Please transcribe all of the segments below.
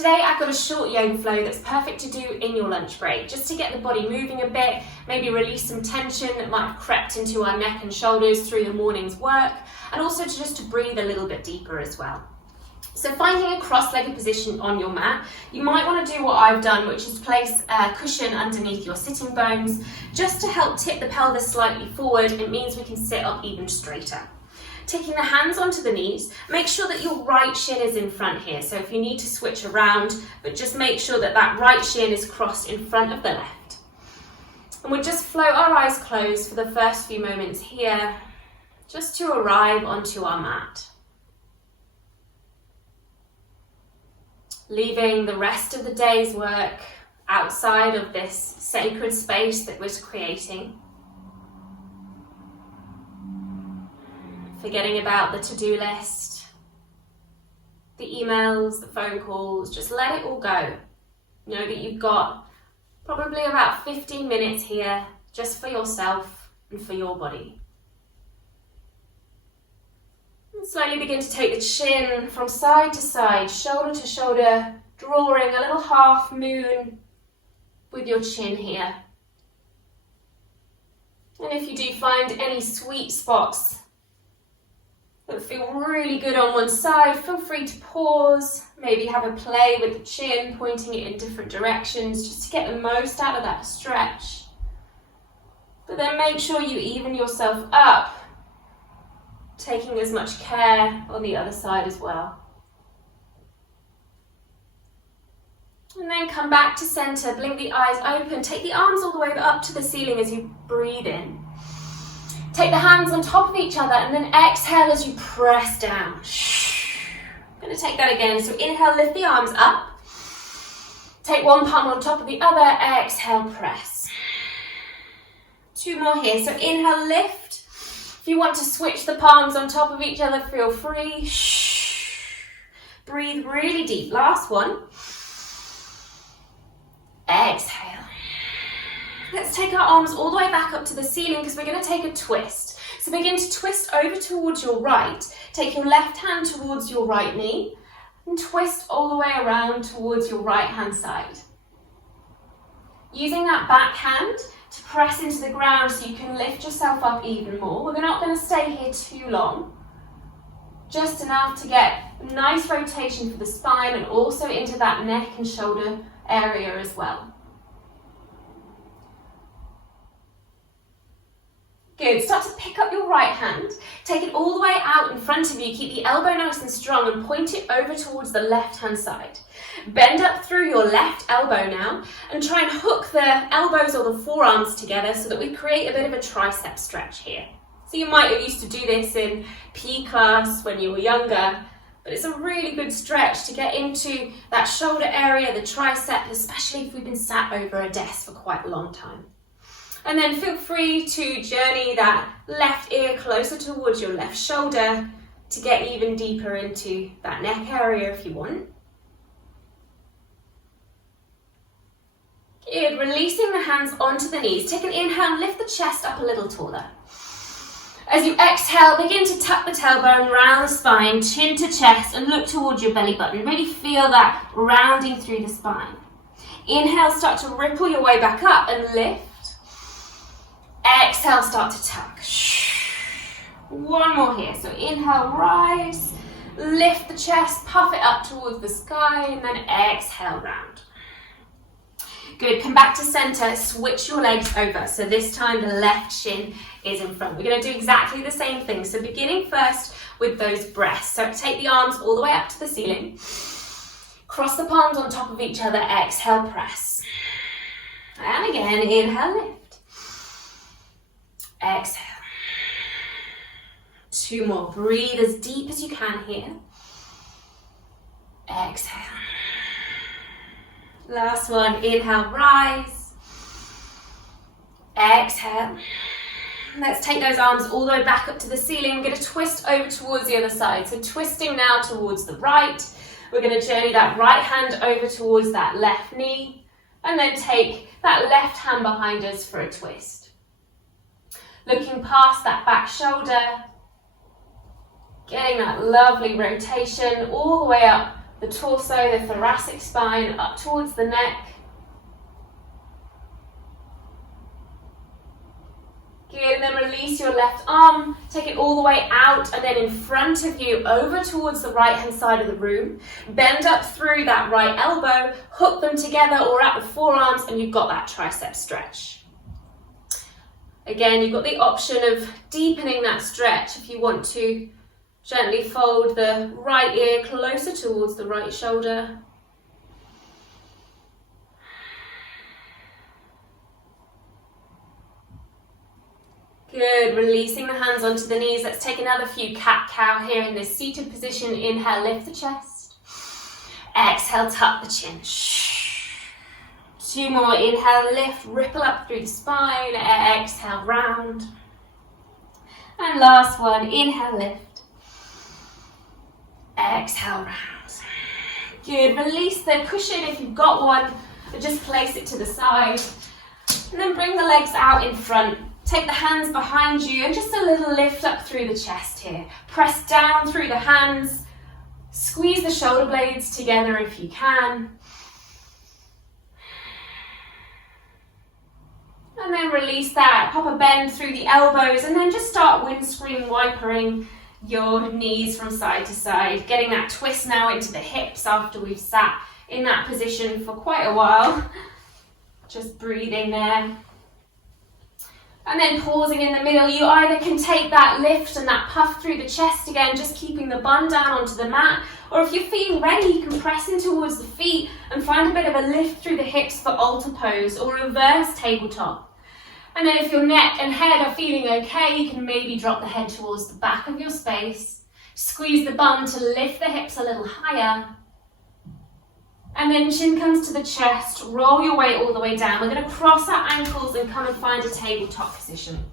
Today I've got a short yoga flow that's perfect to do in your lunch break, just to get the body moving a bit, maybe release some tension that might have crept into our neck and shoulders through the morning's work, and also just to breathe a little bit deeper as well. So finding a cross-legged position on your mat, you might want to do what I've done, which is place a cushion underneath your sitting bones, just to help tip the pelvis slightly forward. It means we can sit up even straighter. Taking the hands onto the knees, make sure that your right shin is in front here. So if you need to switch around, but just make sure that that right shin is crossed in front of the left. And we'll just float our eyes closed for the first few moments here, just to arrive onto our mat. Leaving the rest of the day's work outside of this sacred space that we're creating. Forgetting about the to-do list, the emails, the phone calls, just let it all go. Know that you've got probably about 15 minutes here just for yourself and for your body. And slowly begin to take the chin from side to side, shoulder to shoulder, drawing a little half moon with your chin here. And if you do find any sweet spots that feel really good on one side, feel free to pause, maybe have a play with the chin, pointing it in different directions, just to get the most out of that stretch. But then make sure you even yourself up, taking as much care on the other side as well. And then come back to center, blink the eyes open, take the arms all the way up to the ceiling as you breathe in. Take the hands on top of each other and then exhale as you press down. I'm going to take that again. So inhale, lift the arms up. Take one palm on top of the other, exhale, press. Two more here. So inhale, lift. If you want to switch the palms on top of each other, feel free. Breathe really deep. Last one. Exhale. Let's take our arms all the way back up to the ceiling because we're going to take a twist. So begin to twist over towards your right. Take your left hand towards your right knee and twist all the way around towards your right hand side. Using that back hand to press into the ground so you can lift yourself up even more. We're not going to stay here too long. Just enough to get a nice rotation for the spine and also into that neck and shoulder area as well. Good, start to pick up your right hand, take it all the way out in front of you, keep the elbow nice and strong and point it over towards the left hand side. Bend up through your left elbow now and try and hook the elbows or the forearms together so that we create a bit of a tricep stretch here. So you might have used to do this in PE class when you were younger, but it's a really good stretch to get into that shoulder area, the tricep, especially if we've been sat over a desk for quite a long time. And then feel free to journey that left ear closer towards your left shoulder to get even deeper into that neck area if you want. Good, releasing the hands onto the knees. Take an inhale and lift the chest up a little taller. As you exhale, begin to tuck the tailbone, round the spine, chin to chest, and look towards your belly button. Really feel that rounding through the spine. Inhale, start to ripple your way back up and lift. Exhale, start to tuck. One more here. So inhale, rise, lift the chest, puff it up towards the sky, and then exhale, round. Good, come back to center, switch your legs over. So this time the left shin is in front. We're going to do exactly the same thing. So beginning first with those breaths. So take the arms all the way up to the ceiling. Cross the palms on top of each other, exhale, press. And again, inhale, lift. Exhale. Two more. Breathe as deep as you can here. Exhale. Last one. Inhale, rise. Exhale. Let's take those arms all the way back up to the ceiling. We're going to twist over towards the other side. So twisting now towards the right. We're going to journey that right hand over towards that left knee. And then take that left hand behind us for a twist. Looking past that back shoulder, getting that lovely rotation all the way up the torso, the thoracic spine, up towards the neck. Good, and then release your left arm, take it all the way out and then in front of you over towards the right hand side of the room. Bend up through that right elbow, hook them together or at the forearms and you've got that tricep stretch. Again, you've got the option of deepening that stretch if you want to. Gently fold the right ear closer towards the right shoulder. Good, releasing the hands onto the knees. Let's take another few cat-cow here in this seated position. Inhale, lift the chest. Exhale, tuck the chin. 2 more, inhale, lift, ripple up through the spine. Exhale, round. And last one, inhale, lift. Exhale, round. Good, release the cushion if you've got one. Just place it to the side. And then bring the legs out in front. Take the hands behind you and just a little lift up through the chest here. Press down through the hands. Squeeze the shoulder blades together if you can. And then release that. Pop a bend through the elbows and then just start windscreen wipering your knees from side to side. Getting that twist now into the hips after we've sat in that position for quite a while. Just breathing there. And then pausing in the middle, you either can take that lift and that puff through the chest again, just keeping the bum down onto the mat, or if you're feeling ready, you can press in towards the feet and find a bit of a lift through the hips for altar pose or reverse tabletop. And then if your neck and head are feeling okay, you can maybe drop the head towards the back of your space, squeeze the bum to lift the hips a little higher. And then chin comes to the chest, roll your weight all the way down. We're going to cross our ankles and come and find a tabletop position.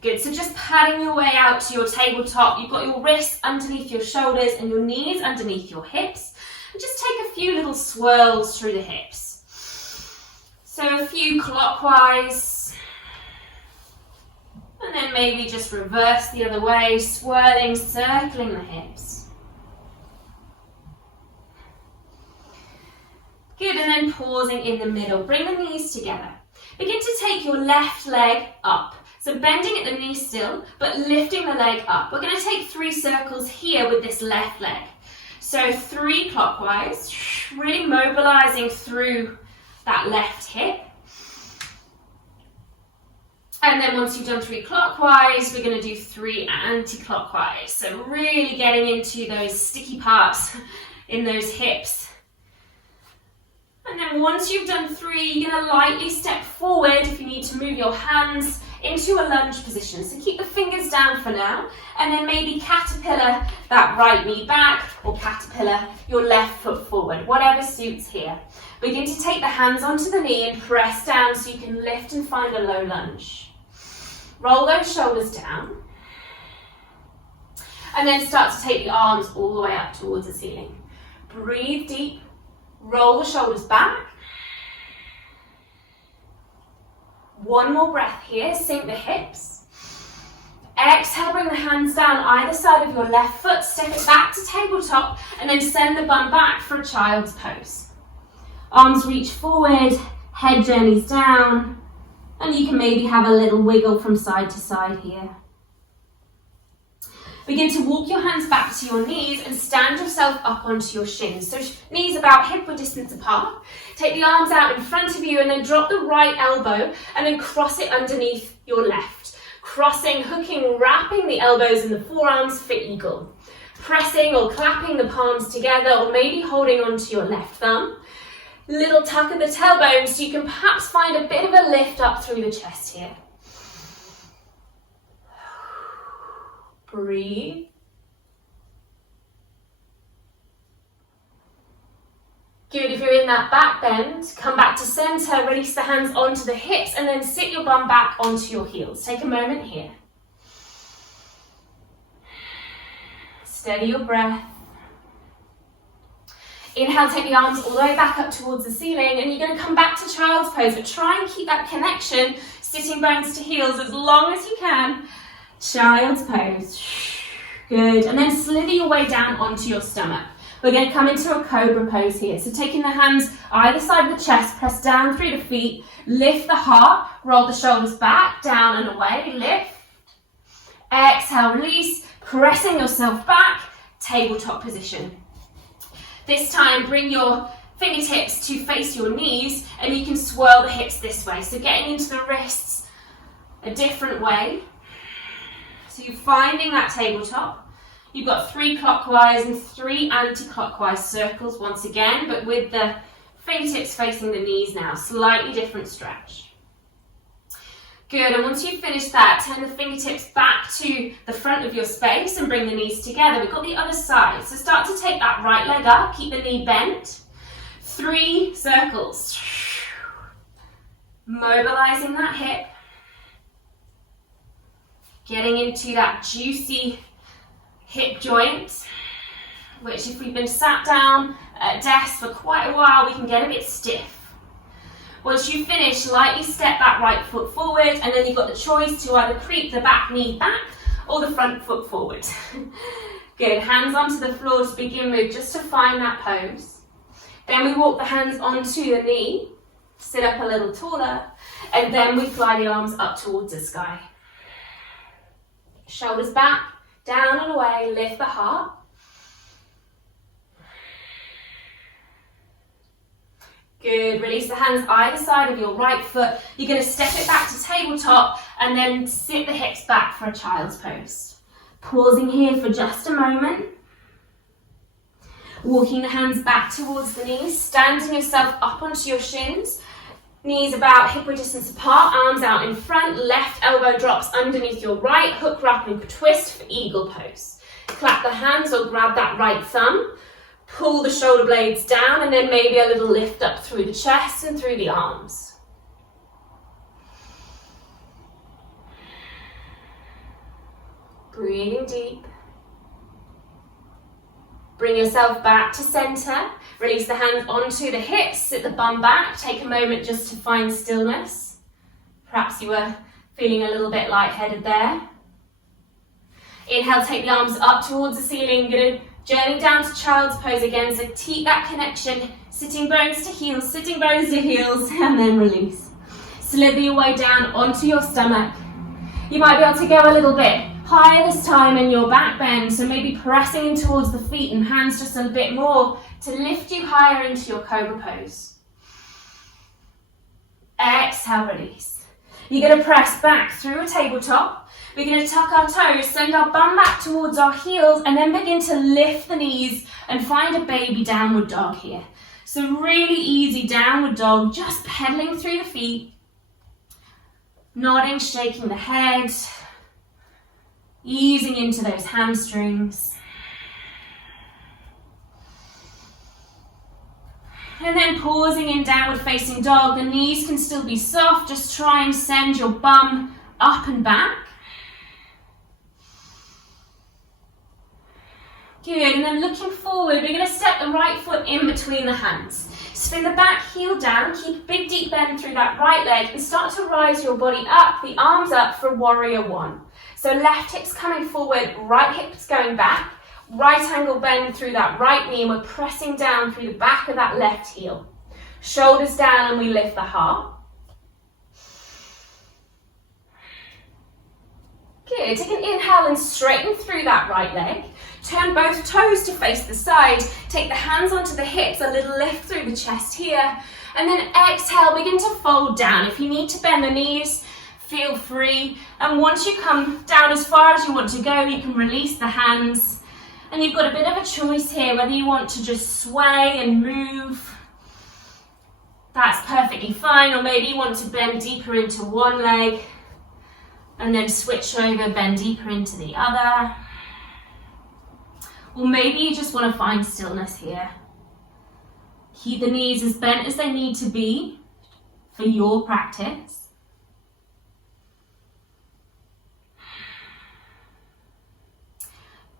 Good, so just padding your way out to your tabletop. You've got your wrists underneath your shoulders and your knees underneath your hips. And just take a few little swirls through the hips. So a few clockwise. And then maybe just reverse the other way, swirling, circling the hips. Good, and then pausing in the middle. Bring the knees together. Begin to take your left leg up. So bending at the knee still, but lifting the leg up. We're going to take 3 circles here with this left leg. So 3 clockwise, really mobilizing through that left hip. And then once you've done 3 clockwise, we're going to do 3 anti-clockwise. So really getting into those sticky parts in those hips. And then once you've done 3, you're going to lightly step forward if you need to move your hands into a lunge position. So keep the fingers down for now, and then maybe caterpillar that right knee back, or caterpillar your left foot forward, whatever suits here. Begin to take the hands onto the knee and press down so you can lift and find a low lunge. Roll those shoulders down. And then start to take the arms all the way up towards the ceiling. Breathe deep. Roll the shoulders back. 1 more breath here, sink the hips. Exhale, bring the hands down either side of your left foot, step it back to tabletop, and then send the bum back for a child's pose. Arms reach forward, head journeys down, and you can maybe have a little wiggle from side to side here. Begin to walk your hands back to your knees and stand yourself up onto your shins. So knees about hip-width distance apart. Take the arms out in front of you and then drop the right elbow and then cross it underneath your left. Crossing, hooking, wrapping the elbows and the forearms for eagle. Pressing or clapping the palms together or maybe holding onto your left thumb. Little tuck of the tailbone so you can perhaps find a bit of a lift up through the chest here. Breathe. Good, if you're in that back bend, come back to center, release the hands onto the hips and then sit your bum back onto your heels. Take a moment here. Steady your breath. Inhale, take the arms all the way back up towards the ceiling and you're going to come back to child's pose, but try and keep that connection, sitting bones to heels as long as you can. Child's pose. Good. And then slither your way down onto your stomach. We're going to come into a cobra pose here. So taking the hands either side of the chest, press down through the feet, lift the heart, roll the shoulders back, down and away, lift. Exhale, release, pressing yourself back, tabletop position. This time, bring your fingertips to face your knees and you can swirl the hips this way. So getting into the wrists a different way. So you're finding that tabletop. You've got 3 clockwise and 3 anti-clockwise circles once again, but with the fingertips facing the knees now, slightly different stretch. Good, and once you've finished that, turn the fingertips back to the front of your space and bring the knees together. We've got the other side, so start to take that right leg up, keep the knee bent. 3 circles. Mobilizing that hip. Getting into that juicy hip joint, which if we've been sat down at a desk for quite a while, we can get a bit stiff. Once you finish, lightly step that right foot forward, and then you've got the choice to either creep the back knee back or the front foot forward. Good, hands onto the floor to begin with, just to find that pose. Then we walk the hands onto the knee, sit up a little taller, and then we fly the arms up towards the sky. Shoulders back, down and away, lift the heart. Good, release the hands either side of your right foot. You're going to step it back to tabletop and then sit the hips back for a child's pose. Pausing here for just a moment. Walking the hands back towards the knees, standing yourself up onto your shins. Knees about hip-width distance apart, arms out in front, left elbow drops underneath your right, hook, wrap and twist for eagle pose. Clap the hands or grab that right thumb, pull the shoulder blades down and then maybe a little lift up through the chest and through the arms. Breathing deep. Bring yourself back to center. Release the hands onto the hips, sit the bum back. Take a moment just to find stillness. Perhaps you were feeling a little bit lightheaded there. Inhale, take the arms up towards the ceiling. You're going to journey down to child's pose again. So keep that connection. Sitting bones to heels, and then release. Slither your way down onto your stomach. You might be able to go a little bit higher this time in your back bend, so maybe pressing in towards the feet and hands just a bit more to lift you higher into your cobra pose. Exhale, release. You're going to press back through a tabletop. We're going to tuck our toes, send our bum back towards our heels, and then begin to lift the knees and find a baby downward dog here. So really easy downward dog, just pedaling through the feet, nodding, shaking the head, easing into those hamstrings. And then pausing in downward facing dog. The knees can still be soft. Just try and send your bum up and back. Good, and then looking forward, we're going to step the right foot in between the hands. Spin the back heel down, keep a big deep bend through that right leg and start to rise your body up, the arms up for warrior one. So left hip's coming forward, right hip's going back, right angle bend through that right knee and we're pressing down through the back of that left heel. Shoulders down and we lift the heart. Good, take an inhale and straighten through that right leg. Turn both toes to face the side. Take the hands onto the hips, a little lift through the chest here. And then exhale, begin to fold down. If you need to bend the knees, feel free. And once you come down as far as you want to go, you can release the hands. And you've got a bit of a choice here, whether you want to just sway and move. That's perfectly fine. Or maybe you want to bend deeper into one leg and then switch over, bend deeper into the other. Or maybe you just want to find stillness here. Keep the knees as bent as they need to be for your practice.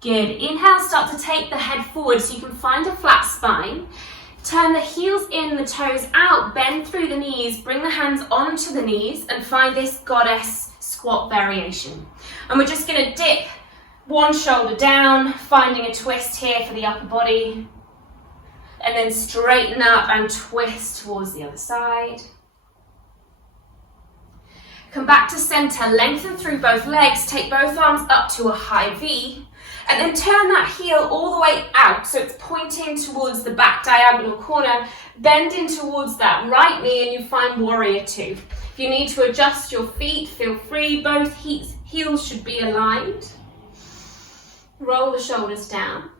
Good. Inhale, start to take the head forward so you can find a flat spine. Turn the heels in, the toes out, bend through the knees, bring the hands onto the knees and find this goddess squat variation. And we're just going to dip one shoulder down, finding a twist here for the upper body. and then straighten up and twist towards the other side. Come back to center, lengthen through both legs, take both arms up to a high V, and then turn that heel all the way out so it's pointing towards the back diagonal corner, bending towards that right knee, and you find warrior two. If you need to adjust your feet, feel free, both heels should be aligned. Roll the shoulders down.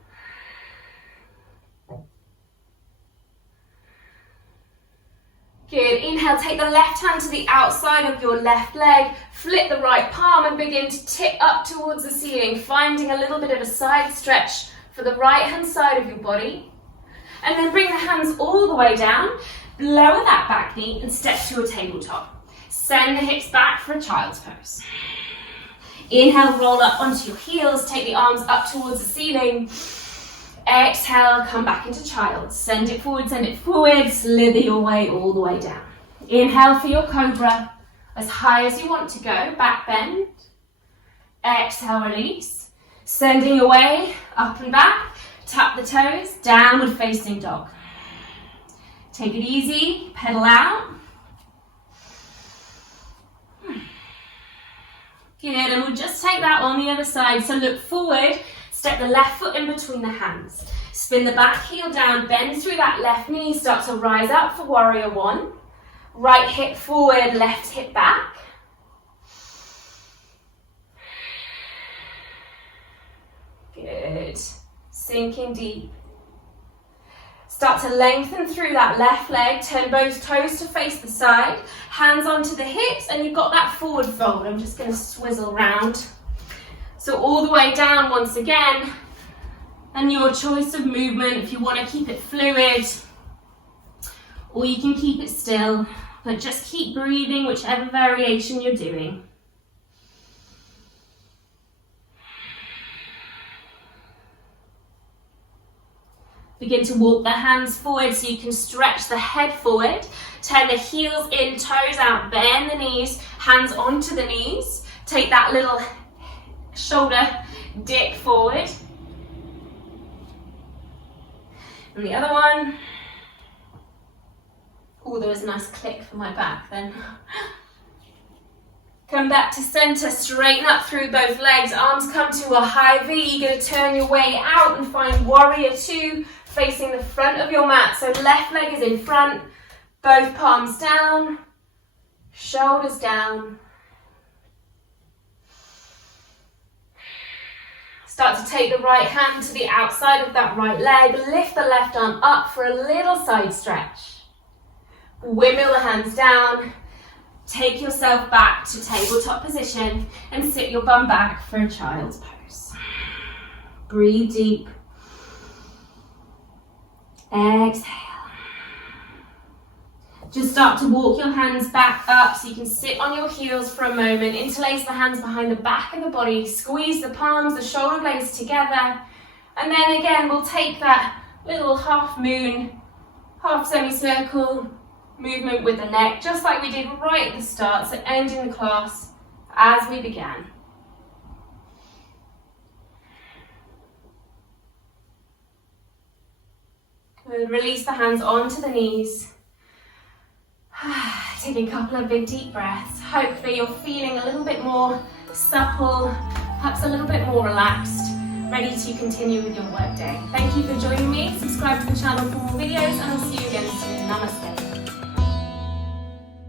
Good, inhale, take the left hand to the outside of your left leg, flip the right palm and begin to tip up towards the ceiling, finding a little bit of a side stretch for the right hand side of your body. And then bring the hands all the way down, lower that back knee and step to a tabletop. Send the hips back for a child's pose. Inhale, roll up onto your heels, take the arms up towards the ceiling. Exhale, come back into child. Send it forward, slither your way all the way down. Inhale for your cobra, as high as you want to go, back bend. Exhale, release. Sending your way up and back, tap the toes, downward facing dog. Take it easy, pedal out. Good, and we'll just take that on the other side. So look forward, step the left foot in between the hands. Spin the back heel down, bend through that left knee, start to rise up for warrior one. Right hip forward, left hip back. Good, sinking deep. Start to lengthen through that left leg, turn both toes to face the side, hands onto the hips, and you've got that forward fold. I'm just going to swizzle round. So all the way down once again, and your choice of movement, if you want to keep it fluid, or you can keep it still, but just keep breathing whichever variation you're doing. Begin to walk the hands forward so you can stretch the head forward. Turn the heels in, toes out, bend the knees, hands onto the knees. Take that little shoulder dip forward. And the other one. Oh, there was a nice click for my back then. Come back to center, straighten up through both legs, arms come to a high V. You're going to turn your way out and find warrior two, facing the front of your mat. So left leg is in front, both palms down, shoulders down. Start to take the right hand to the outside of that right leg, lift the left arm up for a little side stretch. Windmill the hands down, take yourself back to tabletop position and sit your bum back for a child's pose. Breathe deep. Exhale. Just start to walk your hands back up so you can sit on your heels for a moment. Interlace the hands behind the back of the body. Squeeze the palms, the shoulder blades together. And then again, we'll take that little half moon, half semicircle movement with the neck, just like we did right at the start, so ending the class as we began. Good. Release the hands onto the knees. Take a couple of big deep breaths. Hopefully you're feeling a little bit more supple, perhaps a little bit more relaxed, ready to continue with your work day. Thank you for joining me. Subscribe to the channel for more videos and I'll see you again soon. Namaste.